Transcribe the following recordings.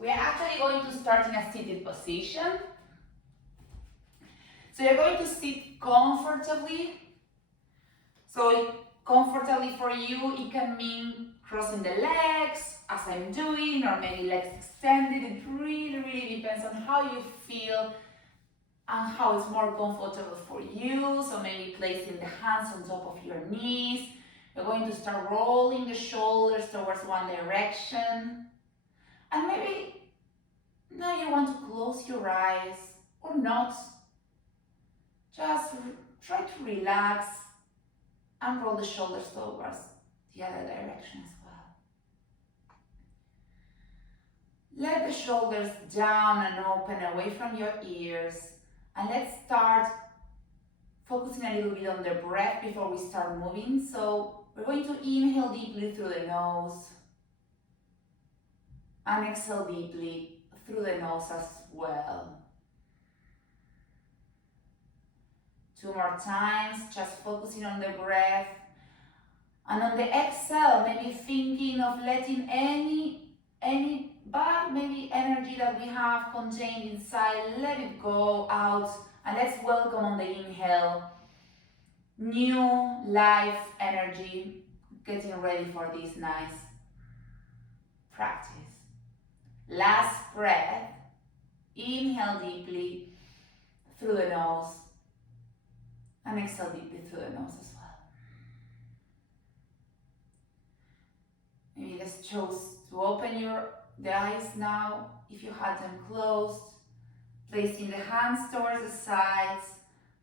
We are actually going to start in a seated position. So you're going to sit comfortably. So comfortably for you, it can mean crossing the legs, as I'm doing, or maybe legs extended. It really depends on how you feel and how it's more comfortable for you. So maybe placing the hands on top of your knees. You're going to start rolling the shoulders towards one direction. And maybe now you want to close your eyes or not. Just try to relax and roll the shoulders towards the other direction as well. Let the shoulders down and open away from your ears. And let's start focusing a little bit on the breath before we start moving. So we're going to inhale deeply through the nose and exhale deeply through the nose as well. 2 more times, just focusing on the breath. And on the exhale, maybe thinking of letting any bad maybe energy that we have contained inside, let it go out. And let's welcome on the inhale new life energy, getting ready for this nice practice. Last breath, inhale deeply through the nose and exhale deeply through the nose as well. Maybe let's choose to open the eyes now if you had them closed, placing the hands towards the sides,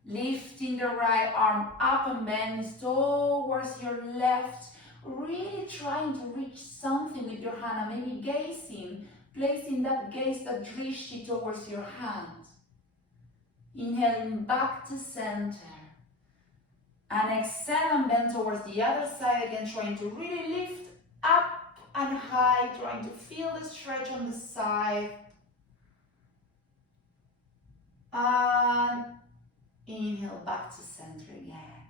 lifting the right arm up and bending towards your left, really trying to reach something with your hand and maybe gazing, placing that gaze, that drishti towards your hand. Inhaling back to center. And exhale and bend towards the other side again, trying to really lift up and high, trying to feel the stretch on the side. And inhale back to center again.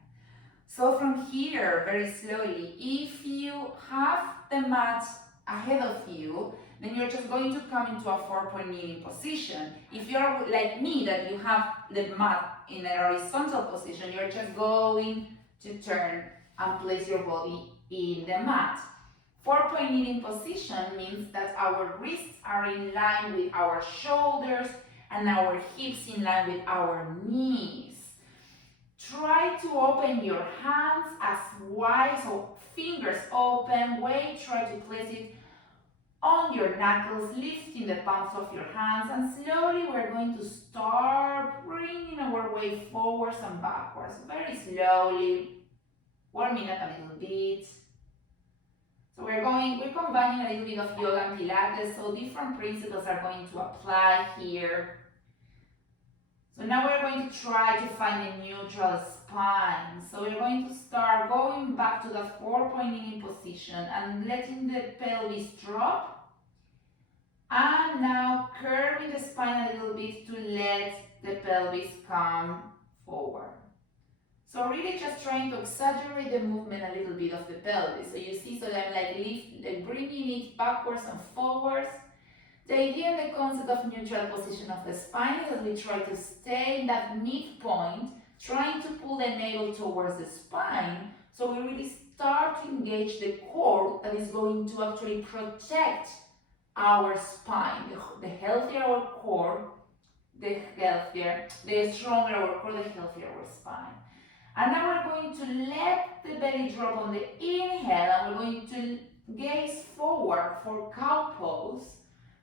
So from here, very slowly, if you have the mat ahead of you, then you're just going to come into a 4-point kneeling position. If you're like me, that you have the mat in a horizontal position, you're just going to turn and place your body in the mat. 4-point kneeling position means that our wrists are in line with our shoulders and our hips in line with our knees. Try to open your hands as wide, so fingers open, try to place it on your knuckles, lifting the palms of your hands, and slowly we're going to start bringing our way forwards and backwards, very slowly, warming up a little bit. So we're combining a little bit of yoga and Pilates, so different principles are going to apply here. So now we're going to try to find a neutral spine. So we're going to start going back to the 4-point kneeling position and letting the pelvis drop. And now curving the spine a little bit to let the pelvis come forward. So really just trying to exaggerate the movement a little bit of the pelvis. So you see, so that I'm like bringing it backwards and forwards. The idea and the concept of neutral position of the spine is that we try to stay in that midpoint, trying to pull the navel towards the spine, so we really start to engage the core that is going to actually protect our spine. The healthier our core, the stronger our core, the healthier our spine. And now we're going to let the belly drop on the inhale, and we're going to gaze forward for cow pose.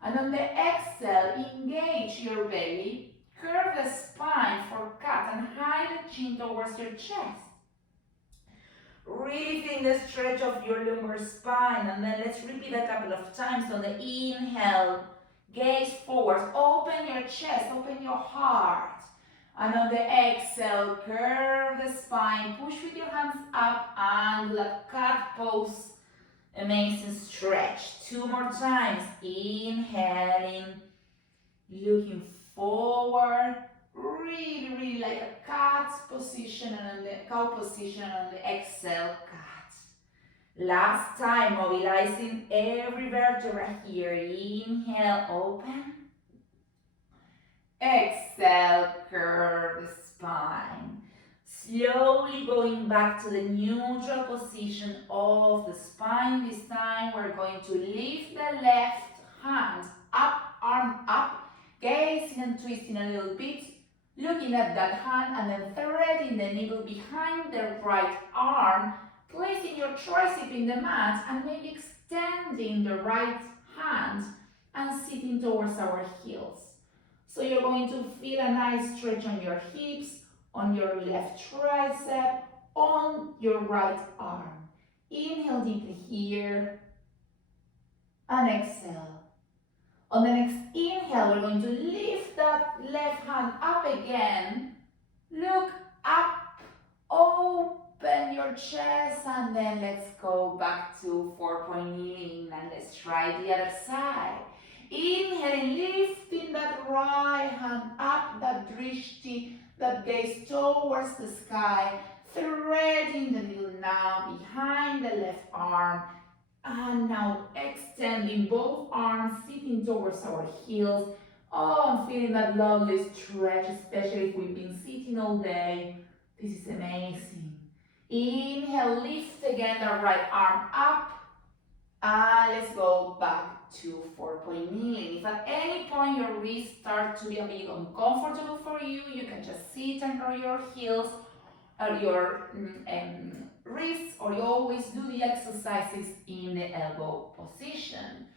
And on the exhale, engage your belly, curve the spine for cat, and hide the chin towards your chest. Really feel the stretch of your lumbar spine, and then let's repeat a couple of times. On the inhale, gaze forward, open your chest, open your heart. And on the exhale, curve the spine, push with your hands up, and do that cat pose. Amazing stretch. 2 more times. Inhaling, looking forward, really like a cat position, and on the cow position, on the exhale, cat. Last time, mobilizing every vertebra here. Inhale, open. Exhale, curve the spine. Slowly going back to the neutral position of the spine. This time we're going to lift the left hand up, arm up, gazing and twisting a little bit, looking at that hand and then threading the needle behind the right arm, placing your tricep in the mat and maybe extending the right hand and sitting towards our heels. So you're going to feel a nice stretch on your hips, on your left tricep, on your right arm. Inhale deeply here and exhale. On the next inhale, we're going to lift that left hand up again. Look up, open your chest, and then let's go back to 4-point kneeling and let's try the other side. Inhaling, lifting that right hand up, that drishti, that gaze towards the sky, threading the needle now behind the left arm, and now extending both arms, sitting towards our heels. Oh, I'm feeling that lovely stretch, especially if we've been sitting all day. This is amazing. Inhale, lift again the right arm up. Let's go back to 4-point kneeling. If at any point your wrists start to be a bit uncomfortable for you, you can just sit under your heels or your wrists, or you always do the exercises in the elbow position.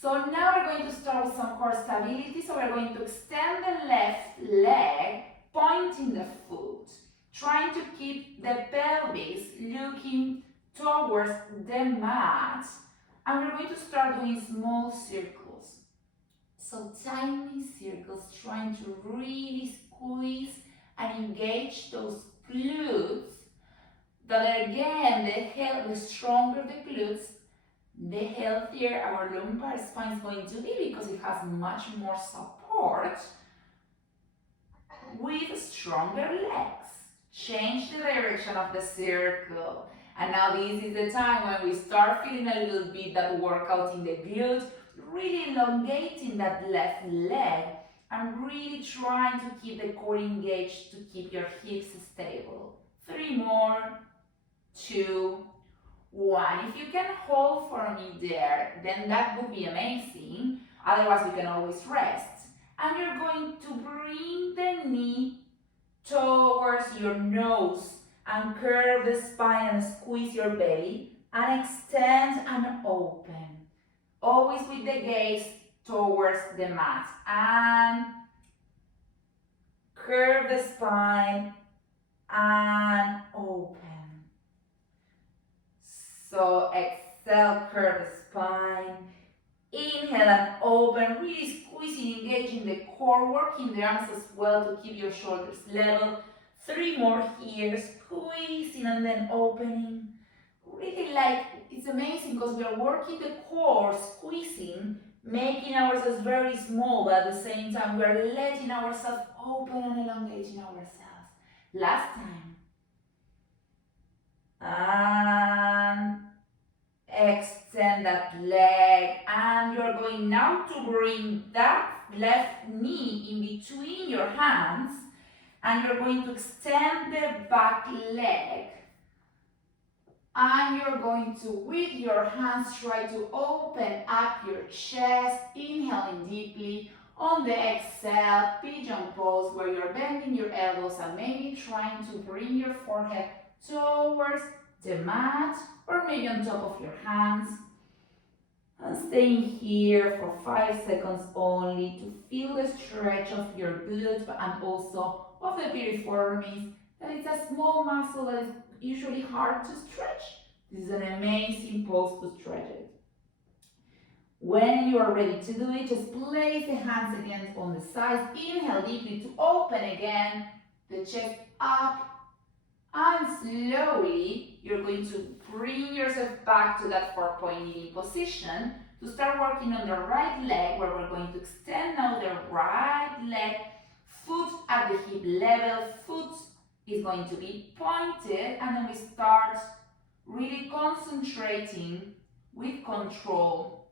So now we're going to start with some core stability. So we're going to extend the left leg, pointing the foot, trying to keep the pelvis looking towards the mat. And we're going to start doing small circles. So tiny circles, trying to really squeeze and engage those glutes. That again, the stronger the glutes, the healthier our lumbar spine is going to be, because it has much more support with stronger legs. Change the direction of the circle. And now this is the time when we start feeling a little bit that workout in the glutes, really elongating that left leg and really trying to keep the core engaged to keep your hips stable. 3 more, 2, 1. If you can hold for me there, then that would be amazing. Otherwise, we can always rest. And you're going to bring the knee towards your nose and curve the spine and squeeze your belly and extend and open. Always with the gaze towards the mat. And curve the spine and open. So exhale, curve the spine. Inhale and open, really squeezing, engaging the core, working the arms as well to keep your shoulders level. 3 more here, squeezing and then opening. Really it's amazing because we are working the core, squeezing, making ourselves very small, but at the same time we are letting ourselves open and elongating ourselves. Last time. And extend that leg, and you're going now to bring that left knee in between your hands, and you're going to extend the back leg, and you're going to, with your hands, try to open up your chest, inhaling deeply. On the exhale, pigeon pose, where you're bending your elbows and maybe trying to bring your forehead towards the mat, or maybe on top of your hands. And staying here for 5 seconds only to feel the stretch of your glutes and also of the piriformis. That is a small muscle that is usually hard to stretch. This is an amazing pose to stretch it. When you are ready to do it, just place the hands again on the sides. Inhale deeply to open again, the chest up. And slowly, you're going to bring yourself back to that 4-point kneeling position to start working on the right leg, where we're going to extend now the right leg, foot at the hip level, foot is going to be pointed, and then we start really concentrating with control,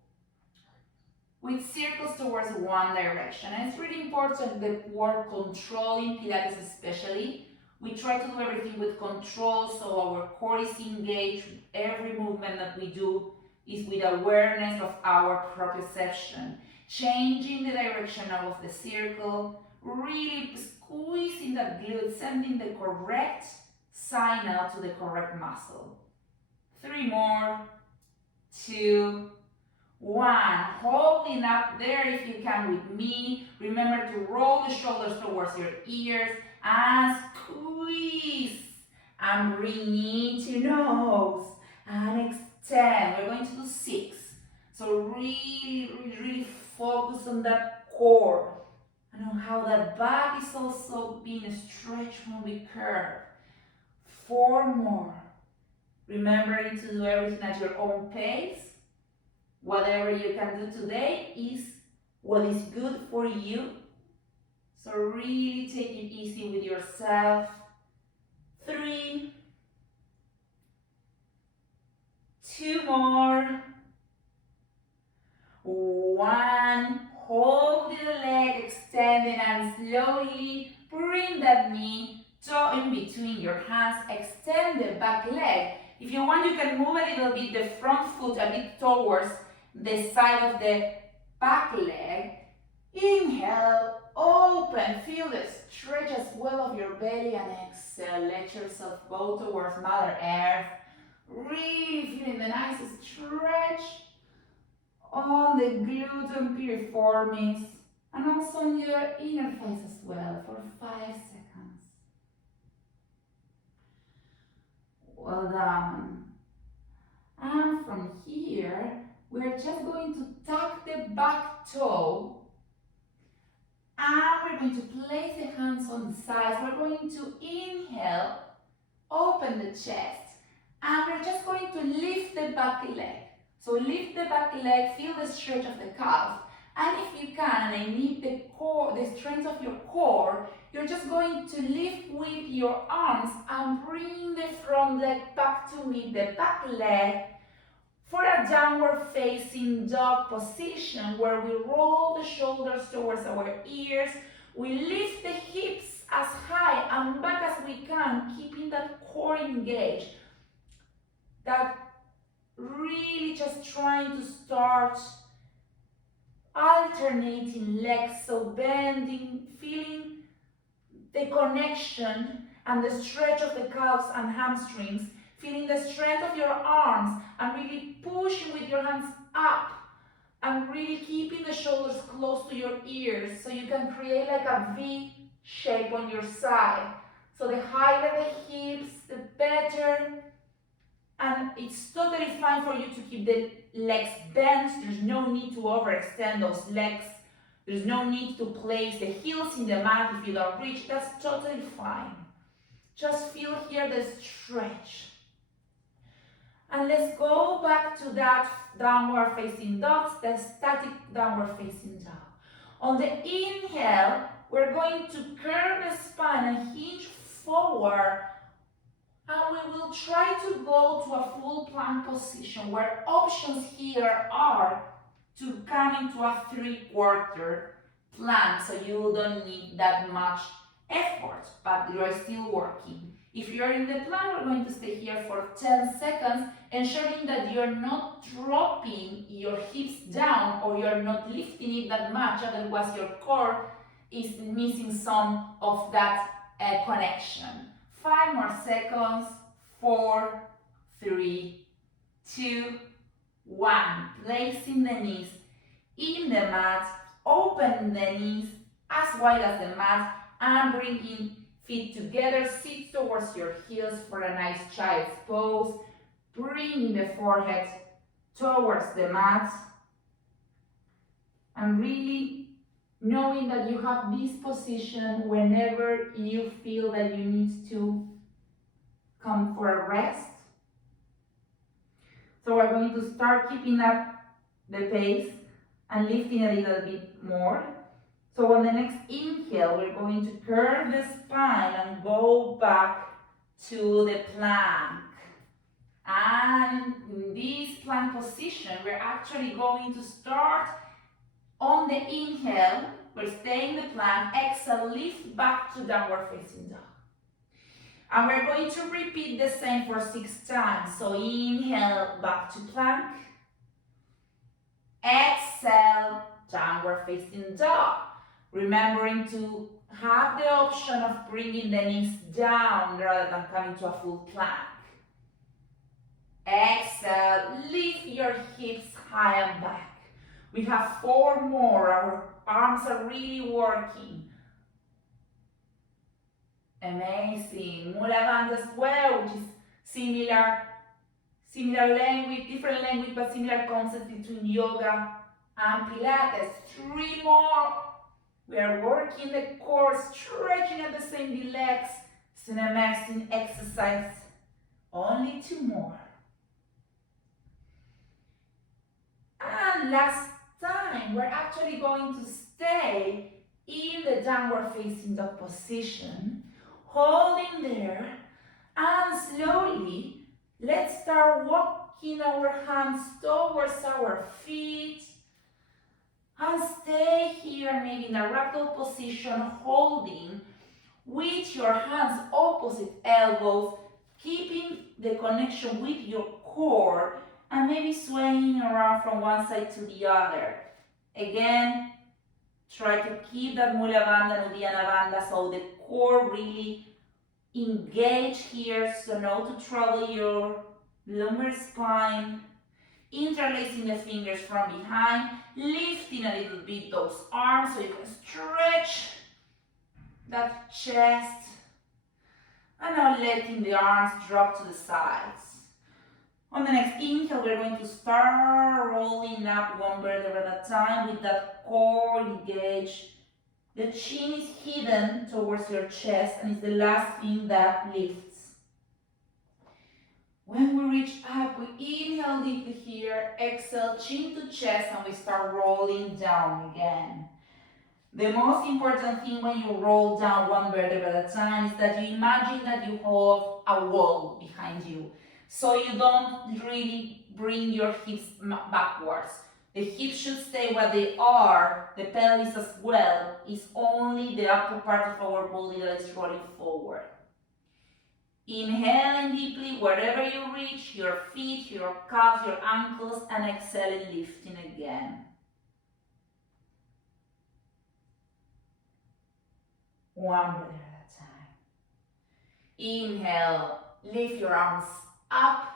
with circles towards one direction. And it's really important, the word control in Pilates especially. We try to do everything with control, so our core is engaged. Every movement that we do is with awareness of our proprioception. Changing the direction of the circle, really squeezing that glute, sending the correct signal to the correct muscle. 3 more, 2, 1. Holding up there if you can with me. Remember to roll the shoulders towards your ears and squeeze. And bring into nose and extend. We're going to do 6. So really focus on that core and on how that back is also being stretched when we curve. 4 more. Remembering to do everything at your own pace. Whatever you can do today is what is good for you. So really take it easy with yourself. 3, 2 more. 1. Hold the leg extended and slowly bring that knee toe in between your hands. Extend the back leg. If you want, you can move a little bit the front foot a bit towards the side of the back leg. Inhale, open, feel the stretch as well of your belly, and exhale, let yourself go towards Mother Earth. Really feeling the nice stretch on the gluten piriformis and also on your inner thighs as well for 5 seconds. Well done. And from here, we're just going to tuck the back toe and we're going to place the hands on the sides. We're going to inhale, open the chest, and we're just going to lift the back leg. So lift the back leg, feel the stretch of the calf, and if you can, and I need the core, the strength of your core, you're just going to lift with your arms and bring the front leg back to meet the back leg for a downward facing dog position where we roll the shoulders towards our ears. We lift the hips as high and back as we can, keeping that core engaged. That really just trying to start alternating legs, so bending, feeling the connection and the stretch of the calves and hamstrings, feeling the strength of your arms and really pushing with your hands up and really keeping the shoulders close to your ears so you can create like a V shape on your side. So the higher the hips, the better. And it's totally fine for you to keep the legs bent. There's no need to overextend those legs. There's no need to place the heels in the mat if you don't reach. That's totally fine. Just feel here the stretch. And let's go back to that downward facing dog, the static downward facing dog. On the inhale, we're going to curve the spine and hinge forward. And we will try to go to a full plank position where options here are to come into a 3/4 plank, so you don't need that much effort, but you're still working. If you're in the plank, we're going to stay here for 10 seconds, ensuring that you're not dropping your hips down or you're not lifting it that much, otherwise your core is missing some of that connection. 5 more seconds. 4, 3, 2, 1. Placing the knees in the mat, open the knees as wide as the mat, and bringing feet together. Sit towards your heels for a nice child's pose. Bringing the forehead towards the mat, and really knowing that you have this position whenever you feel that you need to come for a rest. So we're going to start keeping up the pace and lifting a little bit more. So on the next inhale, we're going to curve the spine and go back to the plank. And in this plank position, we're actually going to start on the inhale. We're staying the plank. Exhale, lift back to downward facing dog. And we're going to repeat the same for 6 times. So inhale, back to plank. Exhale, downward facing dog. Remembering to have the option of bringing the knees down rather than coming to a full plank. Exhale, lift your hips high and back. We have 4 more. Our arms are really working. Amazing. Mula Bandha as well, which is similar language, different language, but similar concept between yoga and Pilates. 3 more. We are working the core, stretching at the same legs. It's an amazing exercise. Only 2 more. And last time, we're actually going to stay in the downward facing dog position, holding there, and slowly, let's start walking our hands towards our feet, and stay here, maybe in a ragdoll position, holding with your hands opposite elbows, keeping the connection with your core, and maybe swaying around from one side to the other. Again, try to keep that Mula Bandha and Uddiyana Bandha so the core really engage here, so not to trouble your lumbar spine. Interlacing the fingers from behind, lifting a little bit those arms so you can stretch that chest. And now letting the arms drop to the sides. On the next inhale, we're going to start rolling up 1 vertebra at a time with that core engaged. The chin is hidden towards your chest and it's the last thing that lifts. When we reach up, we inhale deeply here, exhale, chin to chest, and we start rolling down again. The most important thing when you roll down 1 vertebra at a time is that you imagine that you have a wall behind you. So you don't really bring your hips backwards. The hips should stay where they are, the pelvis as well. It's only the upper part of our body that is rolling forward. Inhaling deeply wherever you reach, your feet, your calves, your ankles, and exhaling, lifting again. 1 breath at a time. Inhale, lift your arms up,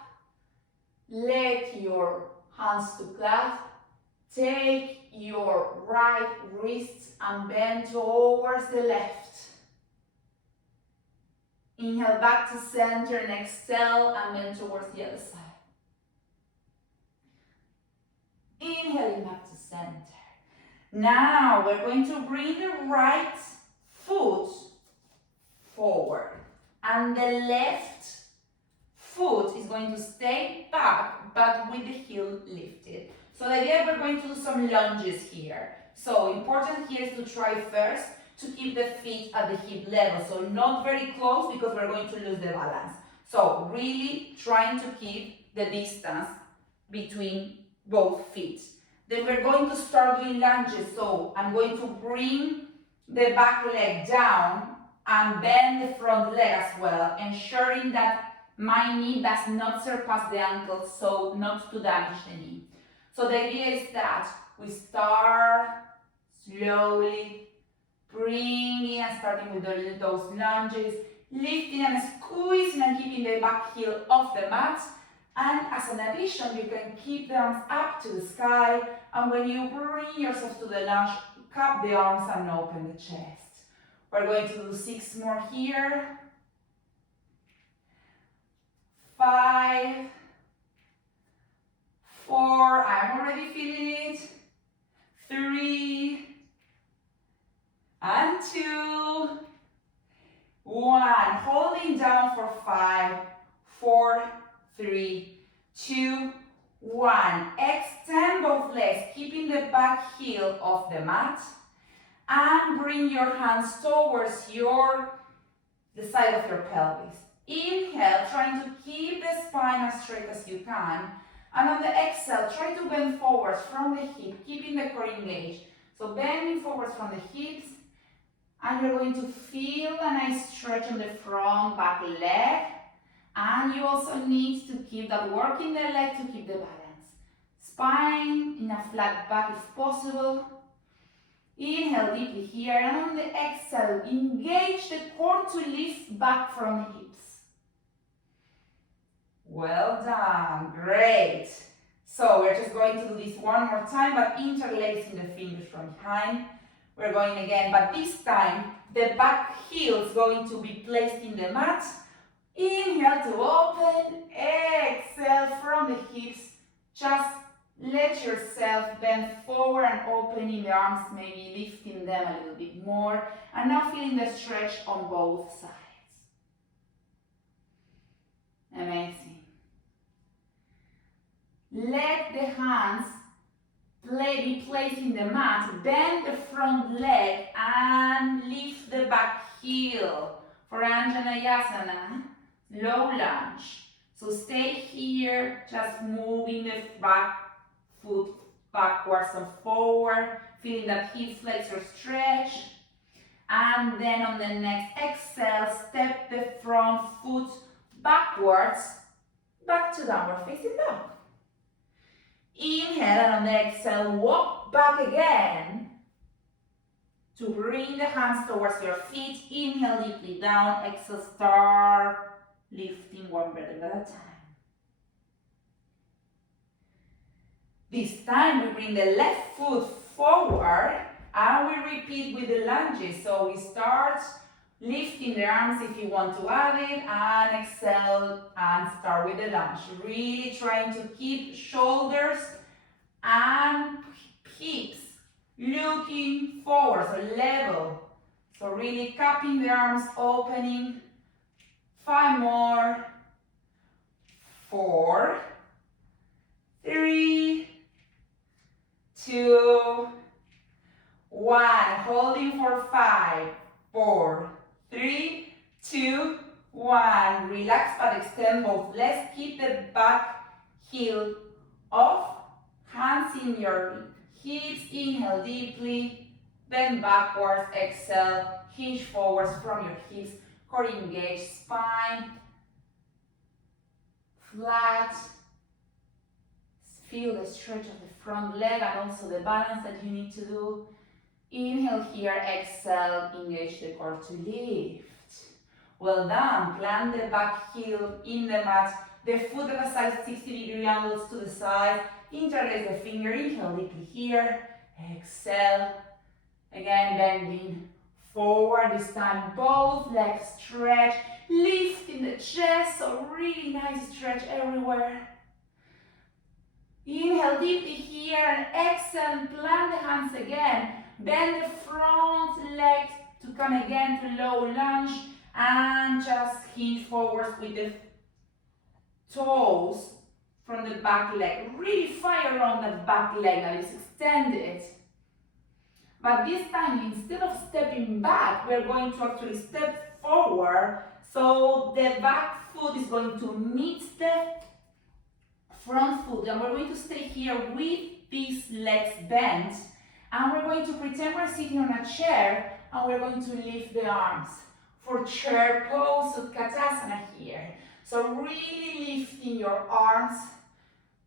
let your hands to clasp, take your right wrists and bend towards the left. Inhale back to center and exhale and bend towards the other side. Inhaling back to center. Now we're going to bring the right foot forward and the left foot is going to stay back but with the heel lifted. So the idea we're going to do some lunges here. So important here is to try first to keep the feet at the hip level. So not very close because we're going to lose the balance. So really trying to keep the distance between both feet. Then we're going to start doing lunges. So I'm going to bring the back leg down and bend the front leg as well, ensuring that my knee does not surpass the ankle, so not to damage the knee. So the idea is that we start slowly bringing and starting with those lunges, lifting and squeezing and keeping the back heel off the mat. And as an addition, you can keep the arms up to the sky, and when you bring yourself to the lunge, cup the arms and open the chest. We're going to do 6 more here. 5, 4, I'm already feeling it. 3, and 2, 1. Holding down for 5, 4, 3, 2, 1. Extend both legs, keeping the back heel off the mat. And bring your hands towards the side of your pelvis. Inhale, trying to keep the spine as straight as you can. And on the exhale, try to bend forwards from the hip, keeping the core engaged. So bending forwards from the hips, and you're going to feel a nice stretch on the front back leg. And you also need to keep that work in the leg to keep the balance. Spine in a flat back if possible. Inhale deeply here, and on the exhale, engage the core to lift back from the hips. Well done, great. So we're just going to do this one more time, but interlacing the fingers from behind. We're going again, but this time the back heel is going to be placed in the mat. Inhale to open, exhale from the hips. Just let yourself bend forward and opening the arms, maybe lifting them a little bit more. And now feeling the stretch on both sides. Amazing. Let the hands be placed in the mat, bend the front leg and lift the back heel for Anjaneyasana, low lunge. So stay here, just moving the back foot backwards and forward, feeling that hip flexor stretch. And then on the next exhale, step the front foot backwards, back to downward facing dog. Inhale, and on the exhale, walk back again to bring the hands towards your feet. Inhale deeply down, exhale, start lifting one vertebra at a time. This time we bring the left foot forward and we repeat with the lunges. So we start lifting the arms if you want to add it, and exhale and start with the lunge. Really trying to keep shoulders and hips looking forward, so level. So really cupping the arms, opening. 5 more. 4, 3, 2, 1. Holding for 5, 4, 3, 2, 1. Relax but extend both legs. Keep the back heel off. Hands in your hips. Inhale deeply. Bend backwards. Exhale. Hinge forwards from your hips. Core engaged. Spine flat. Feel the stretch of the front leg and also the balance that you need to do. Inhale here, exhale, engage the core to lift. Well done. Plant the back heel in the mat. The foot at a side, 60-degree angles to the side. Interlace the finger. Inhale deeply here. Exhale. Again, bending forward. This time, both legs stretch. Lifting the chest. So really nice stretch everywhere. Inhale deeply here and exhale. Plant the hands again. Bend the front leg to come again to low lunge and just hinge forwards with the toes from the back leg. Really fire on the back leg that is extended. But this time, instead of stepping back, we're going to actually step forward. So the back foot is going to meet the front foot, and we're going to stay here with these legs bent. And we're going to pretend we're sitting on a chair and we're going to lift the arms for chair pose, Utkatasana here. So really lifting your arms,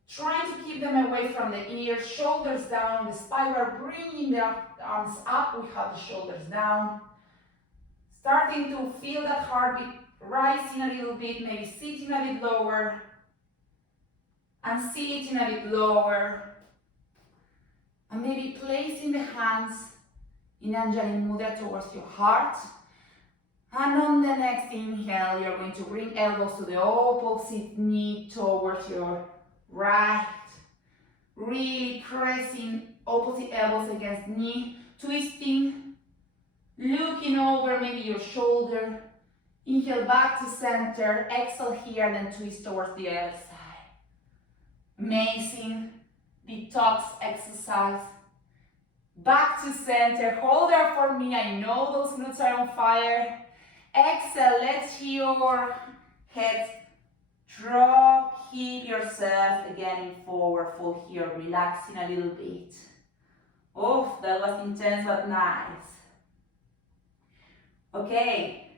trying to keep them away from the ears, shoulders down, the spine. We're bringing the arms up, we have the shoulders down. Starting to feel that heartbeat rising a little bit, maybe sitting a bit lower and sitting a bit lower. And maybe placing the hands in Anjali Mudra towards your heart. And on the next inhale, you're going to bring elbows to the opposite knee towards your right. Really pressing opposite elbows against knee. Twisting. Looking over maybe your shoulder. Inhale back to center. Exhale here and then twist towards the other side. Amazing. Detox exercise. Back to center. Hold there for me. I know those glutes are on fire. Exhale. Let your Head drop, keep yourself again in forward fold here, relaxing a little bit. Oh, that was intense but nice. Okay,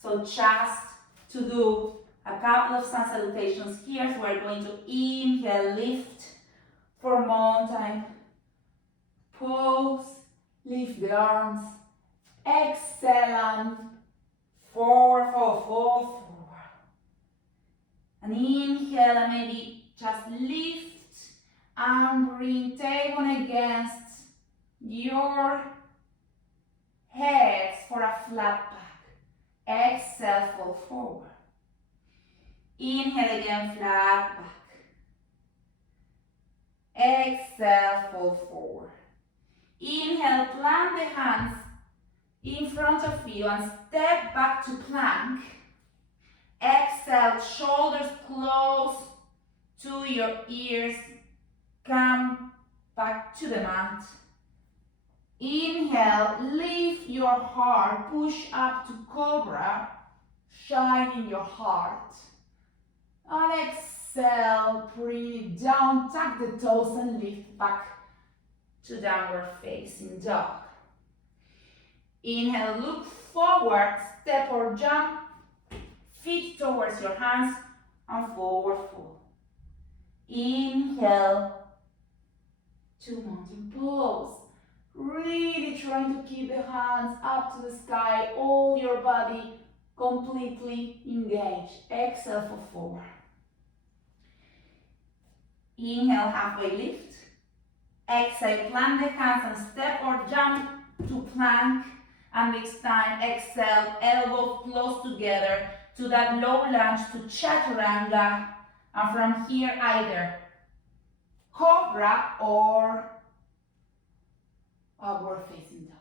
so just to do a couple of sun salutations here, so we're going to inhale, lift for mountain pose, lift the arms, exhale and forward, forward, forward. And inhale and maybe just lift and bring tailbone against your head for a flat back. Exhale, fold forward. Inhale again, flat back. Exhale, fold forward. Inhale, plant the hands in front of you and step back to plank. Exhale, shoulders close to your ears. Come back to the mat. Inhale, lift your heart, push up to cobra, shine in your heart. And exhale, breathe down, tuck the toes and lift back to downward facing dog. Inhale, look forward, step or jump, feet towards your hands and forward fold. Inhale to mountain pose. Really trying to keep the hands up to the sky, all your body completely engaged. Exhale for forward. Inhale, halfway lift. Exhale, plant the hands and step or jump to plank. And this time, exhale, elbows close together to that low lunge to chaturanga. And from here, either cobra or upward facing dog.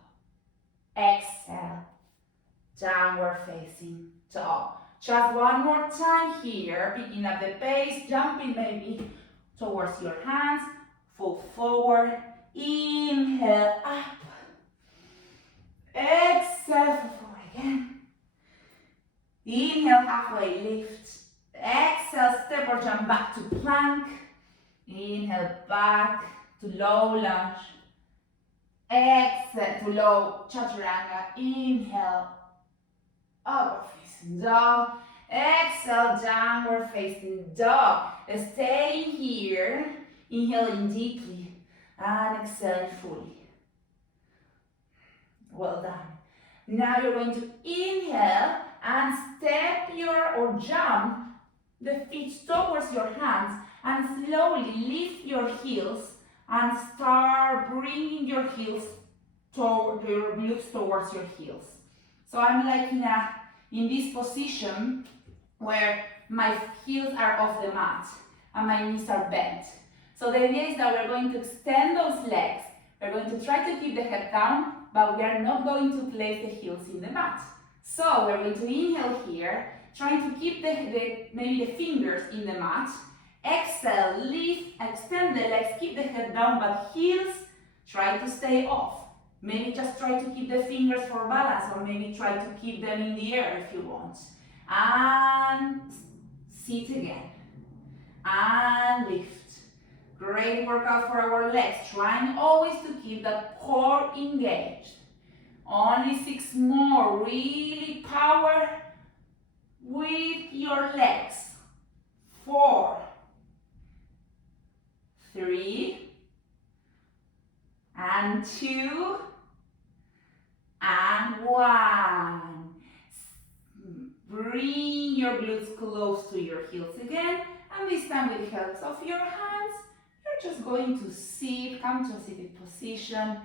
Exhale, downward facing dog. Just one more time here, picking up the pace, jumping maybe towards your hands, fold forward, inhale, up. Exhale, fold forward again. Inhale, halfway lift. Exhale, step or jump back to plank. Inhale, back to low lunge. Exhale to low chaturanga. Inhale, upward facing dog. Exhale, downward facing dog. Stay here, inhaling deeply and exhaling fully. Well done. Now you're going to inhale and step or jump the feet towards your hands and slowly lift your heels and start bringing your heels toward your glutes towards your heels. So I'm like in this position where my heels are off the mat and my knees are bent. So the idea is that we're going to extend those legs. We're going to try to keep the head down, but we are not going to place the heels in the mat. So we're going to inhale here, trying to keep maybe the fingers in the mat. Exhale, lift, extend the legs, keep the head down, but heels try to stay off. Maybe just try to keep the fingers for balance, or maybe try to keep them in the air if you want. And sit again. And lift. Great workout for our legs. Trying always to keep that core engaged. Only 6 more. Really power with your legs. 4, 3, and 2, and 1. Bring your glutes close to your heels again, and this time with the help of your hands, you're just going to sit, come to a seated position,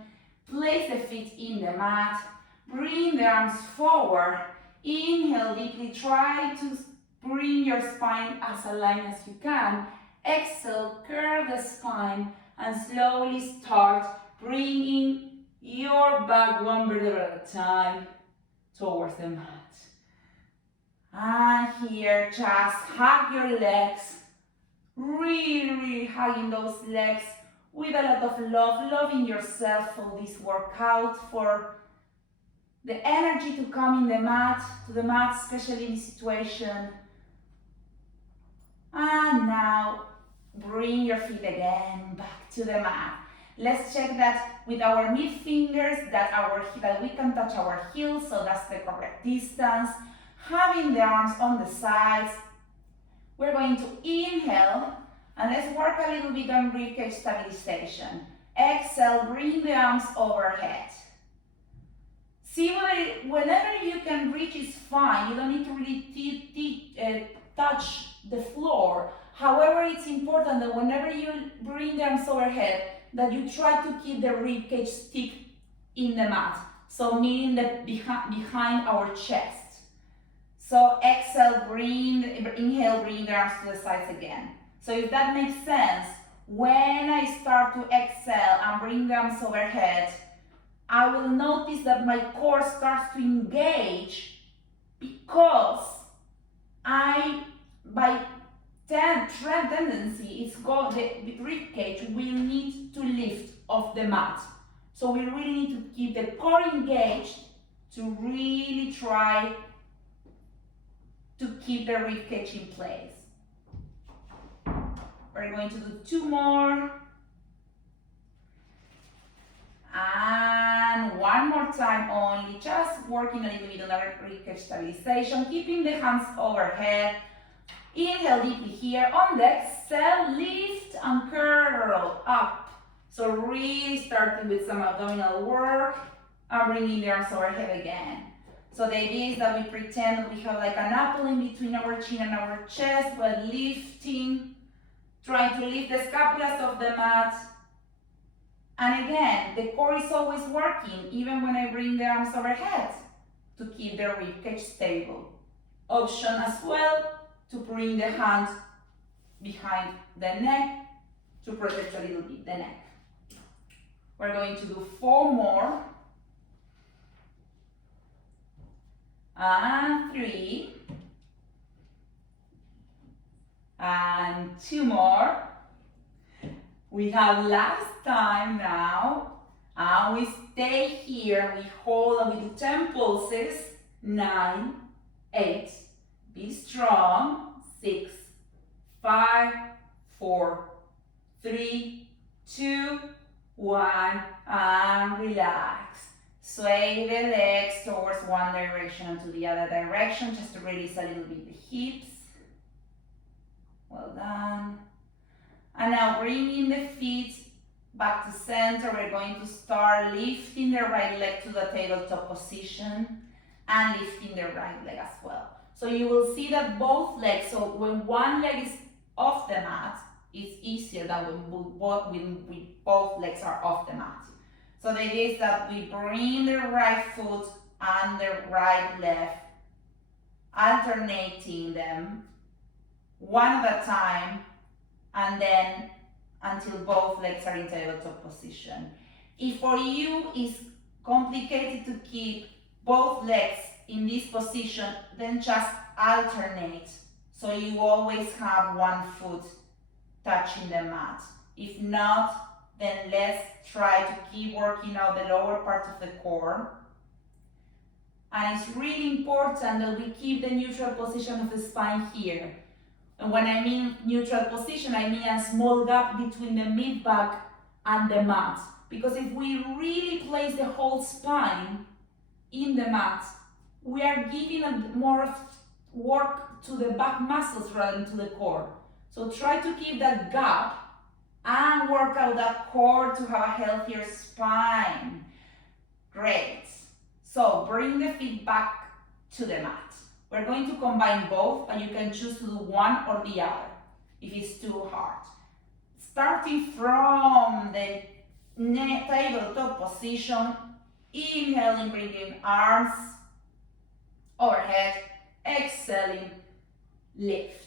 place the feet in the mat, bring the arms forward, inhale deeply, try to bring your spine as aligned as you can, exhale, curve the spine, and slowly start bringing your back one vertebra at a time towards the mat. And here, just hug your legs, really hugging those legs with a lot of love, loving yourself for this workout, for the energy to come in the mat, to the mat, especially in this situation. And now bring your feet again back to the mat. Let's check that with our mid fingers that we can touch our heels, so that's the correct distance. Having the arms on the sides. We're going to inhale and let's work a little bit on ribcage stabilization. Exhale, bring the arms overhead. See, whenever you can reach is fine. You don't need to really touch the floor. However, it's important that whenever you bring the arms overhead, that you try to keep the ribcage stick in the mat. So meaning that behind our chest. So exhale, inhale, bring the arms to the sides again. So if that makes sense, when I start to exhale and bring the arms overhead, I will notice that my core starts to engage because by tendency, the rib cage will need to lift off the mat. So we really need to keep the core engaged to really try to keep the rib cage in place. We're going to do 2 more. And 1 more time only, just working a little bit on our ribcage stabilization, keeping the hands overhead. Inhale deeply here. On the exhale, lift and curl up. So really starting with some abdominal work and bringing the arms overhead again. So the idea is that we pretend we have like an apple in between our chin and our chest, but lifting, trying to lift the scapulas off the mat. And again, the core is always working, even when I bring the arms overhead, to keep the ribcage stable. Option as well, to bring the hands behind the neck, to protect a little bit the neck. We're going to do 4 more. And 3. And 2 more. We have last time now. And we stay here. We hold and we do 10 pulses. 9, 8. Be strong. 6, 5, 4, 3, 2, 1. And relax. Sway the legs towards one direction and to the other direction, just to release a little bit the hips. Well done. And now bringing the feet back to center, we're going to start lifting the right leg to the tabletop position and lifting the right leg as well. So you will see that both legs, so when one leg is off the mat, it's easier than when both legs are off the mat. So the idea is that we bring the right foot and the right left, alternating them one at a time, and then until both legs are in tabletop position. If for you it's complicated to keep both legs in this position, then just alternate. So you always have one foot touching the mat. If not, then let's try to keep working out the lower part of the core. And it's really important that we keep the neutral position of the spine here. And when I mean neutral position, I mean a small gap between the mid-back and the mat. Because if we really place the whole spine in the mat, we are giving more work to the back muscles rather than to the core. So try to keep that gap and work out that core to have a healthier spine. Great. So bring the feet back to the mat. We're going to combine both, and you can choose to do one or the other if it's too hard. Starting from the tabletop position, inhaling, bringing arms overhead, exhaling, lift.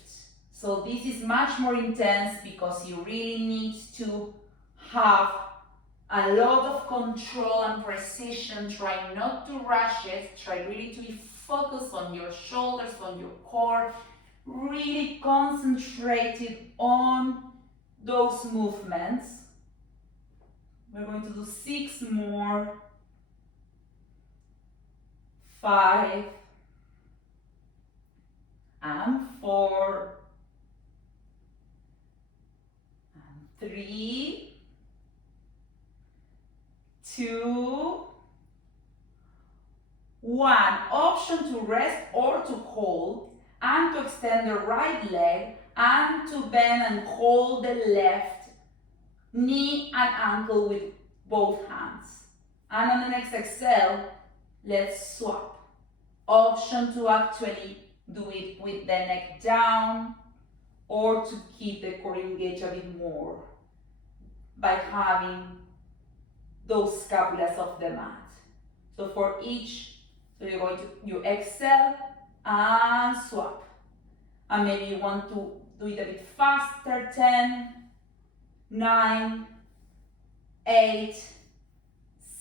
So this is much more intense because you really need to have a lot of control and precision. Try not to rush it. Try really to be focused on your shoulders, on your core. Really concentrated on those movements. We're going to do 6 more. 5, and 4, and 3, 2, 1. Option to rest or to hold, and to extend the right leg, and to bend and hold the left knee and ankle with both hands. And on the next exhale, let's swap. Option to actually do it with the neck down, or to keep the core engaged a bit more by having those scapulas off the mat. So for each, so you're going to, you exhale and swap. And maybe you want to do it a bit faster. 10, 9, 8,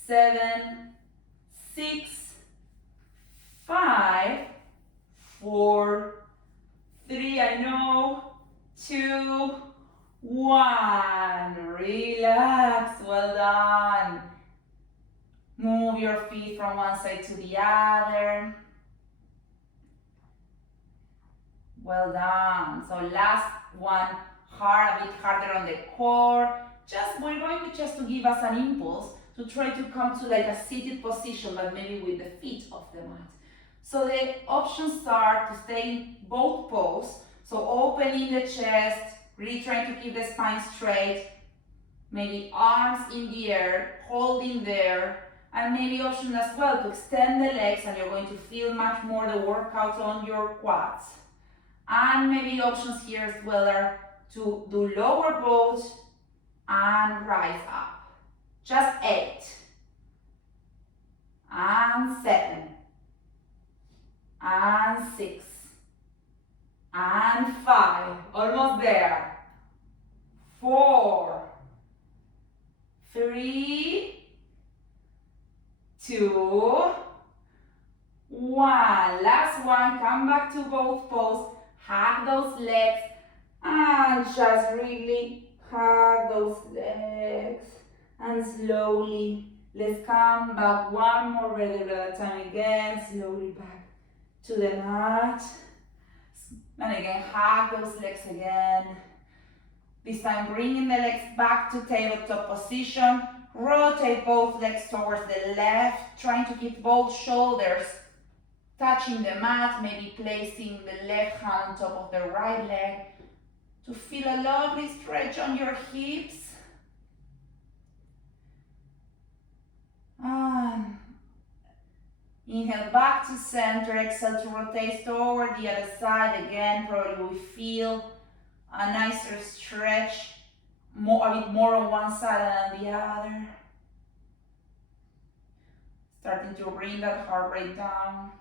7, 6, 5, 4, 3, I know, 2, 1. Relax, well done. Move your feet from one side to the other. Well done. So last one, hard, a bit harder on the core. We're going to give us an impulse to try to come to like a seated position, but maybe with the feet off the mat. So the options are to stay in both poses. So opening the chest, really trying to keep the spine straight. Maybe arms in the air, holding there. And maybe option as well to extend the legs, and you're going to feel much more the workout on your quads. And maybe options here as well are to do lower bows and rise up. Just 8. And 7. And 6. And 5. Almost there. 4. 3. 2, 1. Last one. Come back to both poses. Hug those legs. And just really hug those legs. And slowly, let's come back one more breath at a time again. Slowly back to the mat. And again, hug those legs again. This time, bringing the legs back to tabletop position. Rotate both legs towards the left, trying to keep both shoulders touching the mat, maybe placing the left hand on top of the right leg to feel a lovely stretch on your hips. And inhale back to center, exhale to rotate toward the other side. Again, probably we feel a nicer stretch, a bit more on one side than the other. Starting to bring that heart rate down.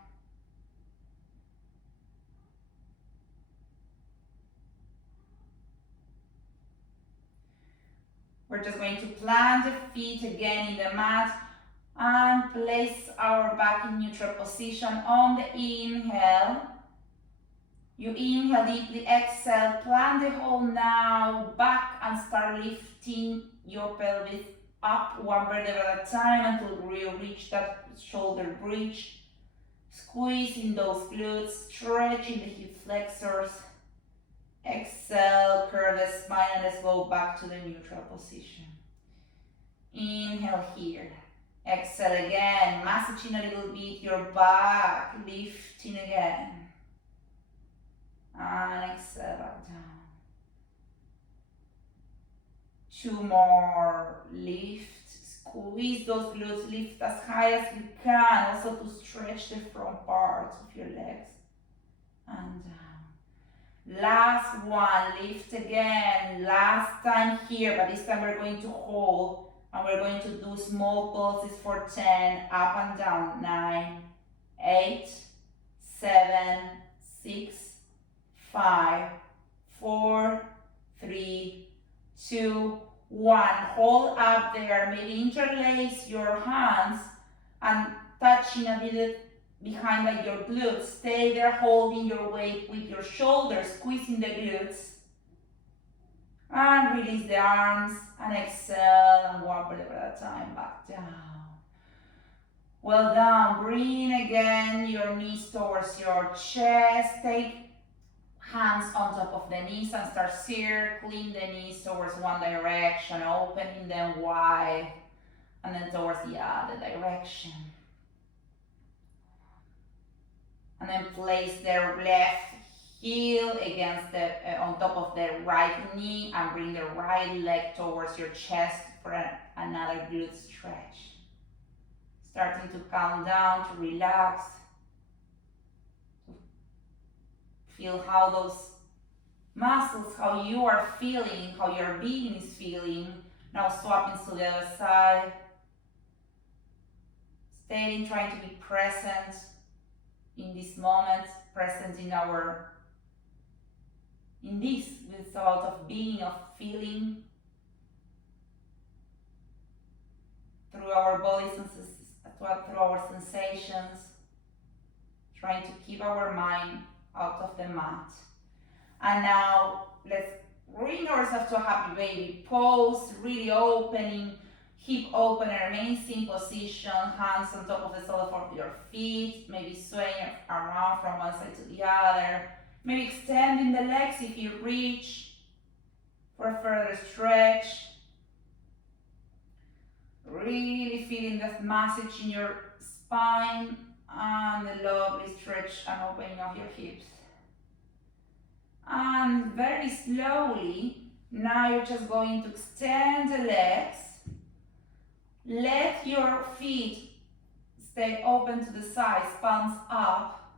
We're just going to plant the feet again in the mat and place our back in neutral position on the inhale. You inhale deeply, exhale, plant the hold now, back and start lifting your pelvis up one vertebra at a time until you reach that shoulder bridge. Squeezing those glutes, stretching the hip flexors. Exhale, curve the spine, and let's go back to the neutral position. Inhale here. Exhale again, massaging a little bit your back, lifting again. And exhale back down. 2 more. Lift, squeeze those glutes, lift as high as you can, also to stretch the front parts of your legs. And down. Last one, lift again. Last time here, but this time we're going to hold. And we're going to do small pulses for 10, up and down. 9, 8, 7, 6, 5, 4, 3, 2, 1. Hold up there. Maybe interlace your hands and touching a bit behind like your glutes. Stay there holding your weight with your shoulders, squeezing the glutes. And release the arms and exhale and one breath at a time back down. Well done. Bring again your knees towards your chest. Take hands on top of the knees and start circling the knees towards one direction, opening them wide, and then towards the other direction. And then place their left heel against the on top of the right knee and bring the right leg towards your chest for another glute stretch. Starting to calm down, to relax, to feel how those muscles, how you are feeling, how your being is feeling. Now swapping to the other side. Staying, trying to be present in this moment, present in this, with thought of being, of feeling through our bodies and through our sensations, trying to keep our mind out of the mat. And now let's bring ourselves to a happy baby pose, really opening, hip open, and remain in position, hands on top of the sole of your feet, maybe swaying around from one side to the other, maybe extending the legs if you reach for a further stretch. Really feeling that massage in your spine and the lovely stretch and opening of your hips. And very slowly, now you're just going to extend the legs. Let your feet stay open to the sides, palms up.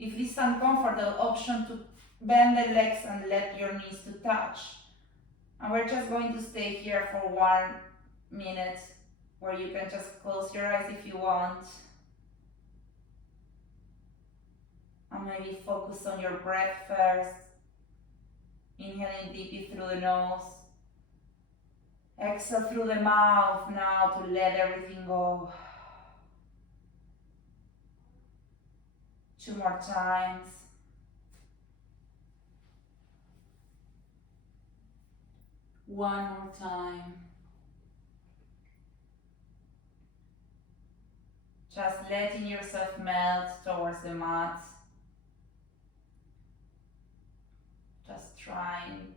If this is uncomfortable, option to bend the legs and let your knees to touch. And we're just going to stay here for 1 minute, where you can just close your eyes if you want. And maybe focus on your breath first. Inhaling deeply through the nose. Exhale through the mouth now to let everything go. 2 more times. One more time. Just letting yourself melt towards the mat. Just trying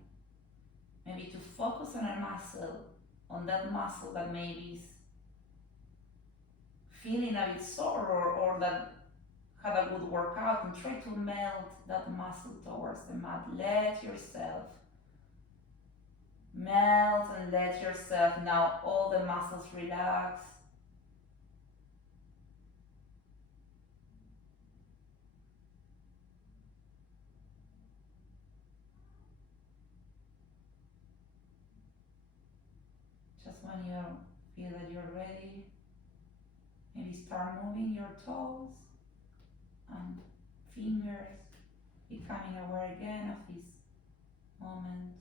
maybe to focus on a muscle, on that muscle that maybe is feeling a bit sore or that had a good workout, and try to melt that muscle towards the mat. Let yourself melt and let yourself now all the muscles relax. Just when you feel that you're ready, maybe start moving your toes and fingers, becoming aware again of this moment.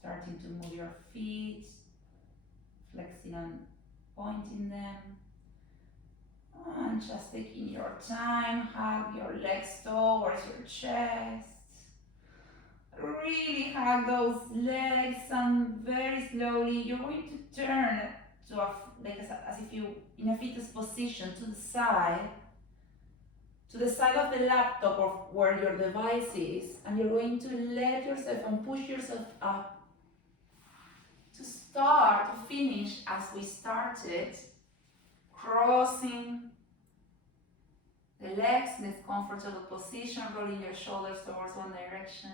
Starting to move your feet, flexing and pointing them. And just taking your time, hug your legs towards your chest. Really hug those legs, and very slowly you're going to turn to as if you in a fetus position to the side of the laptop or where your device is, and you're going to let yourself and push yourself up to start, to finish as we started, crossing the legs in this comfortable position, rolling your shoulders towards one direction,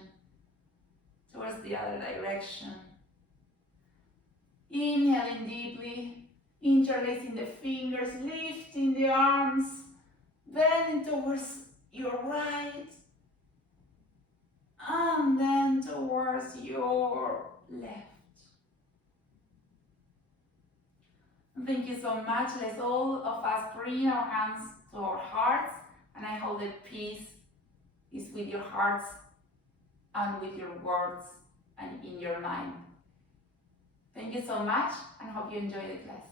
towards the other direction. Inhaling deeply, interlacing the fingers, lifting the arms, bending towards your right, and then towards your left. Thank you so much. Let's all of us bring our hands to our hearts, and I hope that peace is with your hearts and with your words and in your mind. Thank you so much, and hope you enjoy the class.